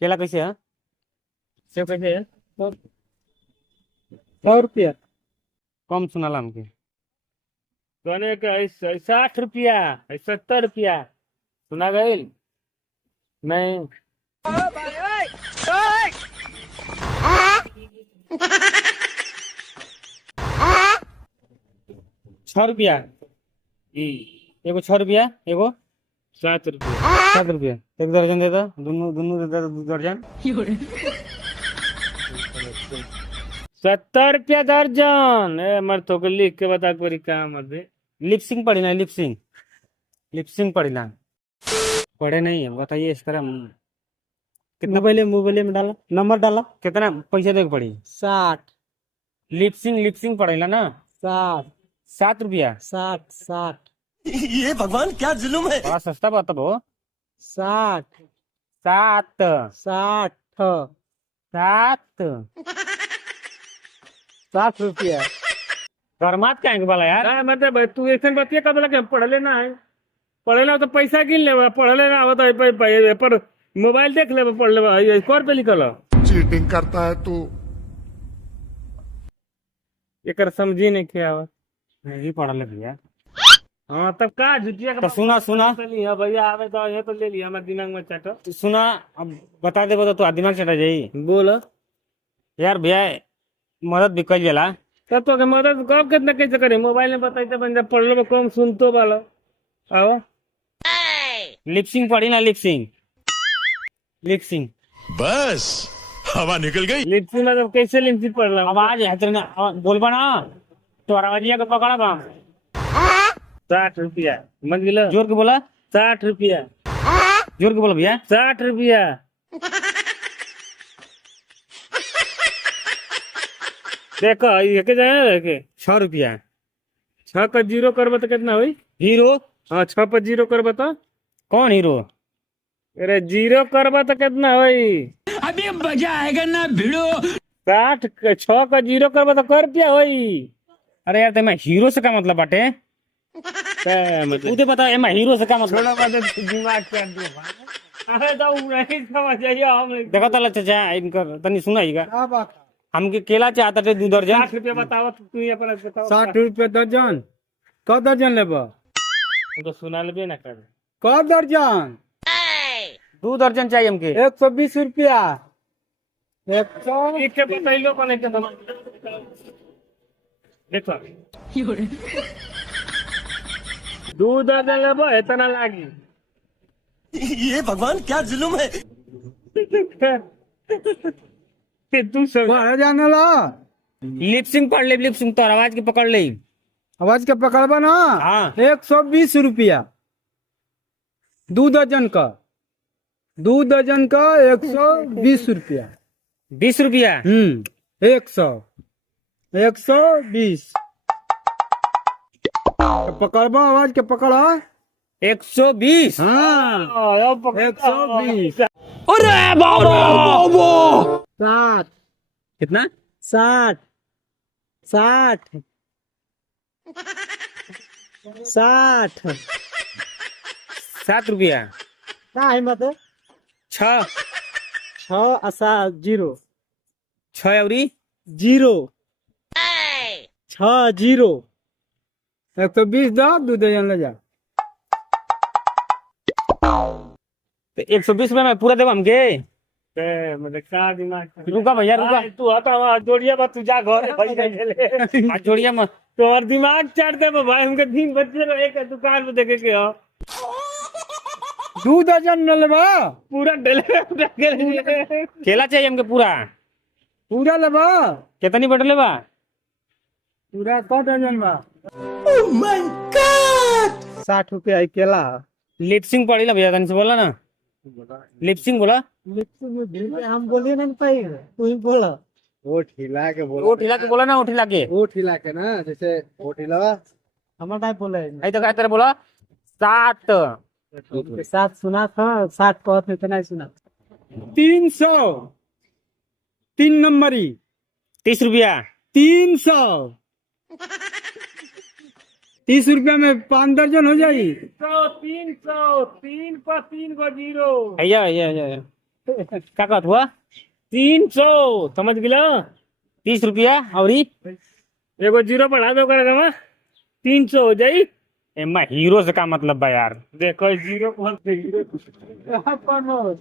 केला कैसे है? सेब कैसे है? 100 रुपया। कम सुनाला हमके। कहने का 60 रुपया, 70 रुपया सुना गई नहीं। 6 रुपया एगो, 6 रुपया एगो, 7 रुपया। 7 रुपया। एक दर्जन दे दो, दोनों दोनों दे दो 2 दर्जन। 70 रुपया दर्जन। मर तो के लिख के बता कोरी काम दे। लिपसिंग पड़ी ना, लिपसिंग लिपसिंग पड़ी ना, पढ़े नहीं है बताइए इस तरह। कितना मोबाइल में डाला, नंबर डाला। कितना पैसे देके पड़ी? 60 लिपसिंग लिपसिंग पड़ेगा ना। 60 7 रुपया। 60 60 ये भगवान क्या जुल्म है। बड़ा सस्ता बात है वो। 60 7 60 7 60 रुपया। गरमात का वाला यार। मतलब तू ऐसे बतिया कब लगे पढ़ लेना है, पढ़ लेना तो पैसा गिन ले, पढ़ लेना हो तो पर मोबाइल देख ले, पढ़ ले। स्कोर पे लिखल चीटिंग करता है तू। एक समझी नहीं क्या आवा। नहीं पढ़ ले भैया। हाँ तब का जुटिया तो सुना सुना लिया भैया, आवे तो ये तो ले लिया हमारे दिमाग में चाटो। तो सुना, अब बता दे तो तू दिमाग चटा जाई। बोलो यार भैया, मदद भी कर जाला। तब तो के मदद कब कितना कैसे करे, मोबाइल में बताइए बंदा पढ़ लो कम सुनतो वाला। आओ लिपसिंग पड़ी ना, लिपसिंग लिपसिंग। बस हवा निकल गई। लिप्सी मतलब कैसे लिप्सी पढ़ रहा हूँ। आवाज है तेरे ना, बोलबा ना तो आवाजिया को पकड़ा बा। 60 रुपया मत गिलो। जोर के बोला। 60 रुपया। जोर के बोला भैया। 60 रुपया। देखो ये के जाए के 6 रुपया। 6 का 0 करबो तो कितना हुई? हीरो। हाँ 6 पर 0 करबो तो कौन हीरो? अरे 0 करबो तो कितना हुई? अभी मजा आएगा ना भिड़ो। 6 का 0 करबो तो कर रुपया हुई। अरे यार तेमा हीरो से का मतलब बाटे? मतलब तू तो बता एमा हीरो से का मतलब? थोड़ा बहुत दिमाग कर दो। अरे तो नहीं समझ आइए हम। देखो तो चाचा इनकर तनी सुनाईगा। क्या बात है? हमके केला चाहता थे 2 दर्जन। 60 रुपया बताओ तू ये पर बताओ। 60 रुपया दर्जन। क दर्जन लेबा? तो सुना लेबे ना कर। क दर्जन? 2 दर्जन चाहिए हमके। 120 रुपया। 100 एक के बताइलो कोने के दमा। देखो 2 दर्जन लेबो इतना लागी। ये भगवान क्या जुल्म है। तू सब बाहर जाने ला। लिपसिंग पढ़ ले, लिपसिंग तो आवाज के पकड़ ले। आवाज के पकड़बा ना। हाँ। 120 रुपया 2 दर्जन का। 2 दर्जन का 120 रुपया। 20 रुपया। 100 120। पकड़बा, आवाज के पकड़ा। 120। हाँ 120। 60 कितना? 60 60 60। 7 रुपया। का हिम्मत है? 6 0 6 अवरी 0 6 0। 120 दो, 2 दर्जन ले जा। तो 120 रुपया में पूरा देव हमके। मतलब का दिमाग। रुका भैया रुका। तू आता वहाँ जोड़िया बा, तू जा घर भाई ले। आज जोड़िया मत। तो और दिमाग चाट दे भाई, हमके दिन बच्चे एक दुकान में देखे के हो 2 दर्जन न लेबा? पूरा डेले। केला चाहिए हमके पूरा। पूरा लेबा? कितनी बटले बा? पूरा 100 दर्जन बा। 60 रुपया है केला। लिपसिंग पड़ी ला भैया, तनी से बोला ना। लिपसिंग बोला। हम बोलिए ना पाई, तू ही बोला। वो ठिला के बोला। वो ठिला के बोला ना, वो ठिला के। वो ठिला के ना, जैसे वो ठिला हमारा टाइप बोले। आई तो क्या तेरे बोला 7। के साथ सुना था 60 कहत में, इतना ही सुना। 300 3 नंबरी 30 रुपया। 300 30 रुपया में 5 दर्जन हो जाएगी। 300 3 पर 3 को 0। भैया भैया भैया क्या कहत हुआ 300 समझ गिलो 30 रुपया और एगो जीरो बढ़ा दो कर 300 हो जाई एमा हीरो से का मतलब बा यार। देखो जीरो हीरो प्रमोद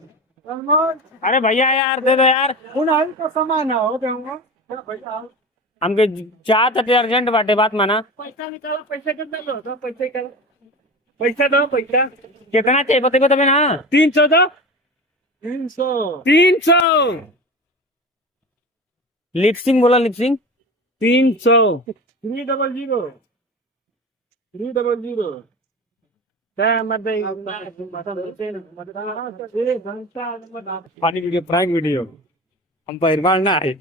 प्रमोद अरे भैया यार दे दो यार, उन्हीं का सामान हो दूंगा भैया। हमके चाहत हटे अर्जेंट बाटे, बात माना। पैसा निकालो पैसा कितना लो दो पैसा निकालो पैसा दो पैसा कितना चाहिए बताइए तबे ना। 300 दो 300 300 लिपसिंग बोला, लिपसिंग 300 300 300 क्या फनी वीडियो, प्रैंक वीडियो, हम पहलवान ना है।